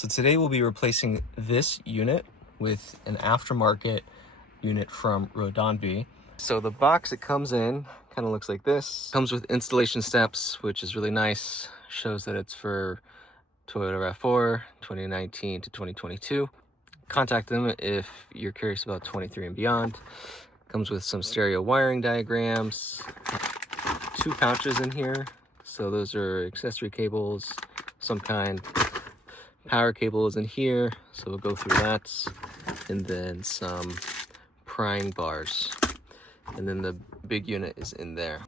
So today we'll be replacing this unit with an aftermarket unit from Roadanvi. So the box it comes in kind of looks like this. Comes with installation steps, which is really nice. Shows that it's for Toyota RAV4 2019 to 2022. Contact them if you're curious about 23 and beyond. Comes with some stereo wiring diagrams, 2 pouches in here. So those are accessory cables, some kind. Power cable is in here, so we'll go through that. And then some prying bars. And then the big unit is in there.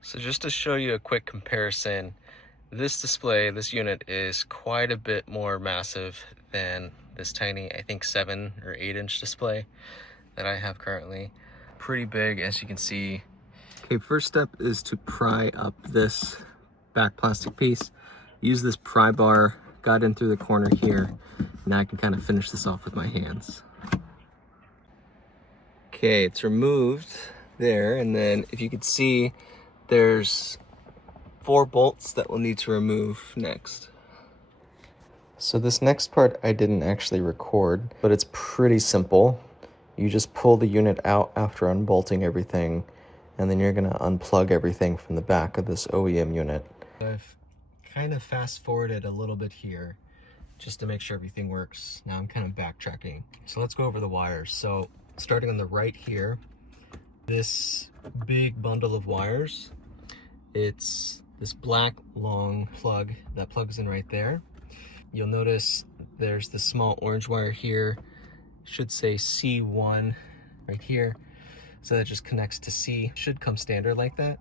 So just to show you a quick comparison, this display, this unit is quite a bit more massive than this tiny, I think 7 or 8 inch display that I have currently. Pretty big, as you can see. Okay, first step is to pry up this back plastic piece. Use this pry bar, got in through the corner here. Now I can kind of finish this off with my hands. Okay, it's removed there, and then if you could see, there's 4 bolts that we'll need to remove next. So this next part I didn't actually record, but it's pretty simple. You just pull the unit out after unbolting everything, and then you're gonna unplug everything from the back of this OEM unit. I've kind of fast forwarded a little bit here just to make sure everything works. Now I'm kind of backtracking. So let's go over the wires. So starting on the right here, this big bundle of wires, it's this black long plug that plugs in right there. You'll notice there's this small orange wire here, should say C1 right here. So that just connects to C, should come standard like that.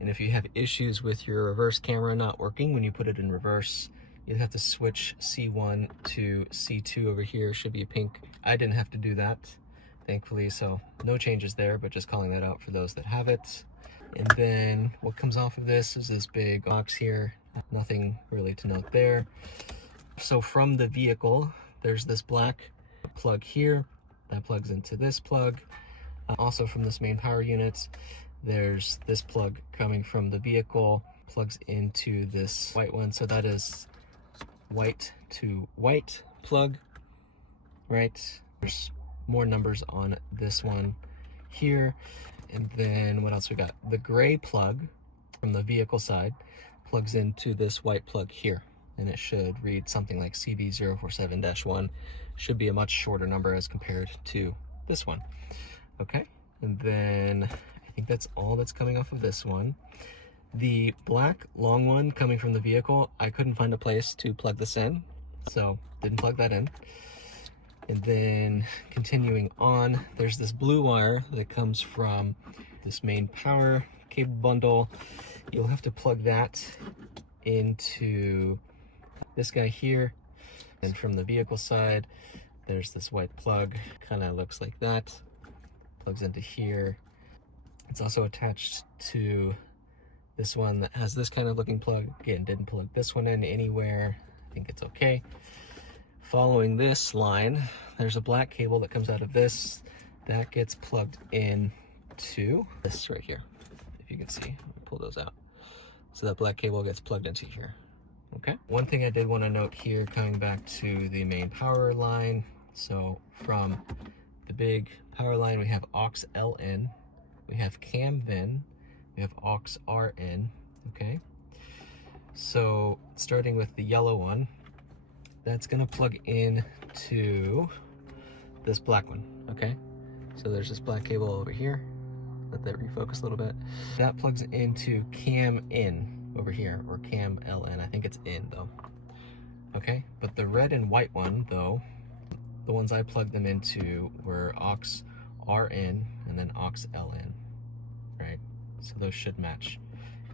And if you have issues with your reverse camera not working when you put it in reverse, you'll have to switch C1 to C2 over here, should be a pink. I didn't have to do that, thankfully, so no changes there, but just calling that out for those that have it. And then what comes off of this is this big box here. Nothing really to note there. So from the vehicle, there's this black plug here that plugs into this plug. Also from this main power unit, there's this plug coming from the vehicle, plugs into this white one. So that is white to white plug, right? There's more numbers on this one here. And then what else we got? The gray plug from the vehicle side plugs into this white plug here. And it should read something like CB047-1. Should be a much shorter number as compared to this one. Okay, and then I think that's all that's coming off of this one. The black long one coming from the vehicle, I couldn't find a place to plug this in, so didn't plug that in. And then continuing on, there's this blue wire that comes from this main power cable bundle. You'll have to plug that into this guy here. And from the vehicle side, there's this white plug, kind of looks like that. Plugs into here. It's also attached to this one that has this kind of looking plug. Again, didn't plug this one in anywhere. I think it's okay. Following this line, there's a black cable that comes out of this that gets plugged in to this right here. If you can see, pull those out. So that black cable gets plugged into here. Okay. One thing I did want to note here, coming back to the main power line. So from the big power line, we have aux LN, we have cam VIN, we have aux RN. Okay. So starting with the yellow one, that's gonna plug in to this black one. Okay. So there's this black cable over here. Let that refocus a little bit. That plugs into cam in over here, or cam LN. I think it's in though. Okay, but the red and white one though, the ones I plugged them into were aux RN and then aux LN, right? So those should match.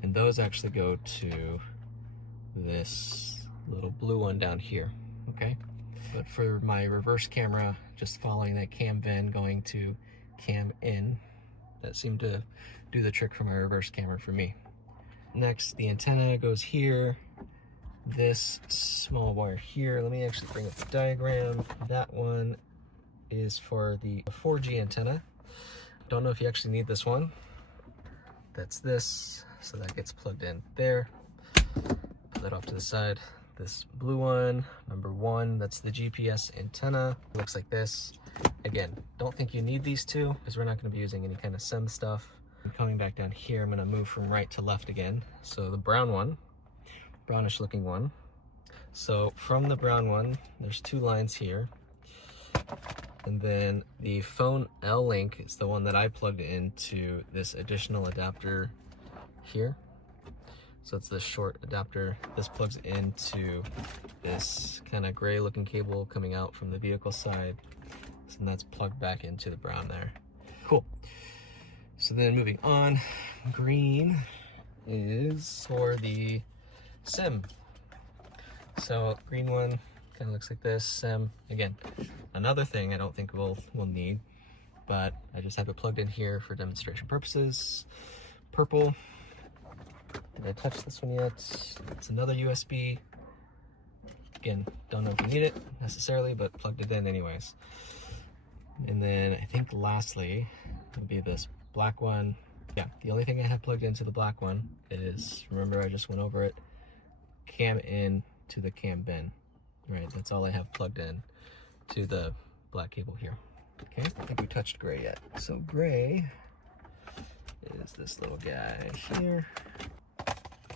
And those actually go to this little blue one down here, okay? But for my reverse camera, just following that cam VIN going to cam in, that seemed to do the trick for my reverse camera for me. Next, the antenna goes here. This small wire here, let me actually bring up the diagram. That one is for the 4G antenna. Don't know if you actually need this one. That's this, so that gets plugged in there. Put that off to the side. this blue one, number 1, that's the GPS antenna. It looks like this. Again, don't think you need these two because we're not going to be using any kind of SIM stuff. And coming back down here, I'm going to move from right to left again. So the brown one, brownish looking one. So from the brown one, there's 2 lines here. And then the phone L link is the one that I plugged into this additional adapter here. So it's this short adapter. This plugs into this kind of gray looking cable coming out from the vehicle side. And that's plugged back into the brown there. Cool. So then moving on, green is for the SIM. So green one kind of looks like this, SIM. Again, another thing I don't think we'll need, but I just have it plugged in here for demonstration purposes. Purple. Did I touch this one yet? It's another USB. Again, don't know if you need it necessarily, but plugged it in anyways. And then I think lastly would be this black one. Yeah, the only thing I have plugged into the black one is, remember I just went over it, cam in to the cam bin. Right, that's all I have plugged in to the black cable here. Okay, I don't think we touched gray yet. So gray is this little guy here.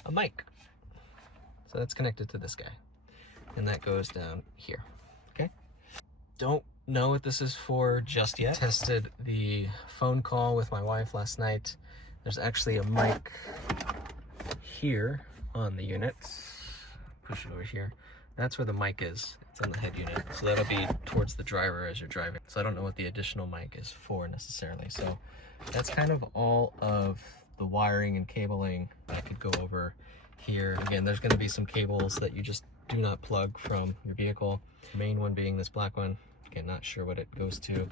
A mic. So that's connected to this guy. And that goes down here. Okay? Don't know what this is for just yet. Tested the phone call with my wife last night. There's actually a mic here on the unit. Push it over here. That's where the mic is. It's on the head unit. So that'll be towards the driver as you're driving. So I don't know what the additional mic is for necessarily. So that's kind of all of the wiring and cabling that I could go over here. Again, there's going to be some cables that you just do not plug from your vehicle. The main one being this black one. Again, not sure what it goes to.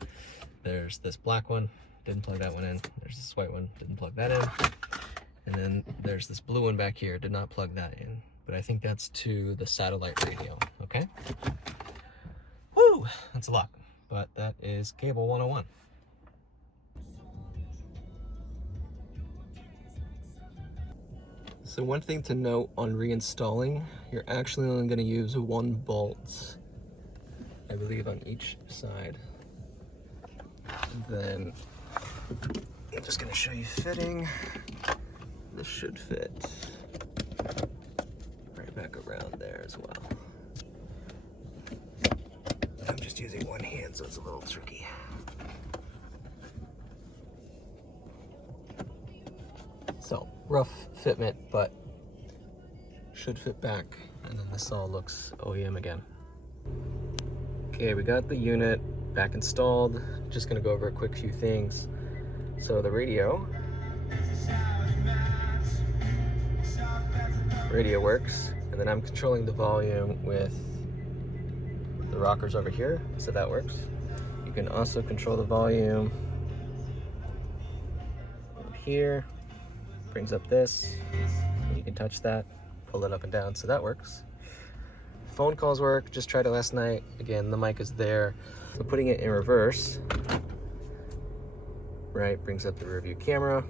There's this black one, didn't plug that one in. There's this white one, didn't plug that in. And then there's this blue one back here, did not plug that in. But I think that's to the satellite radio, okay? Woo, that's a lot. But that is cable 101. So one thing to note on reinstalling, you're actually only going to use 1 bolt, I believe, on each side. And then I'm just going to show you fitting. This should fit right back around there as well. I'm just using one hand, so it's a little tricky. So, rough fitment, but should fit back. And then this all looks OEM again. Okay, we got the unit back installed. Just gonna go over a quick few things. So the radio works, and then I'm controlling the volume with the rockers over here, so that works. You can also control the volume over here. Brings up this, you can touch that, pull it up and down, so that works. Phone calls work, just tried it last night. Again, the mic is there. So putting it in reverse, right, brings up the rear view camera.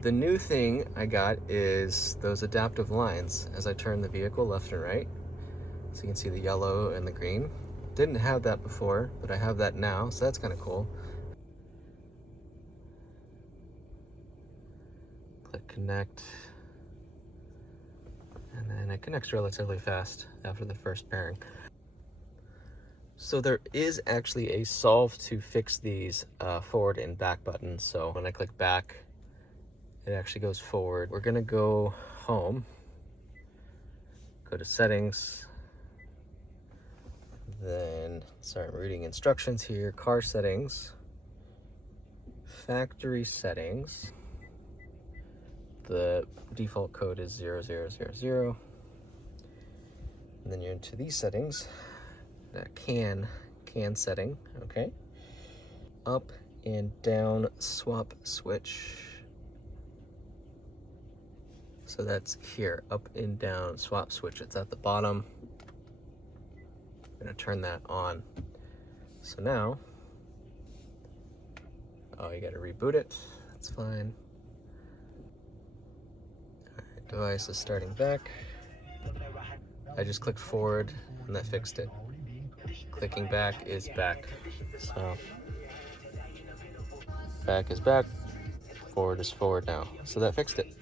The new thing I got is those adaptive lines as I turn the vehicle left and right. So you can see the yellow and the green. Didn't have that before, but I have that now, so that's kind of cool. Click connect, and then it connects relatively fast after the first pairing. So there is actually a solve to fix these forward and back buttons. So when I click back, it actually goes forward. We're gonna go home, go to settings, then start reading instructions here, car settings, factory settings. The default code is 0000. And then you're into these settings, that can setting, okay? Up and down swap switch. So that's here, up and down swap switch. It's at the bottom. I'm gonna turn that on. So now, oh, you gotta reboot it. That's fine. All right, device is starting back. I just clicked forward and that fixed it. Clicking back is back. So back is back, forward is forward now. So that fixed it.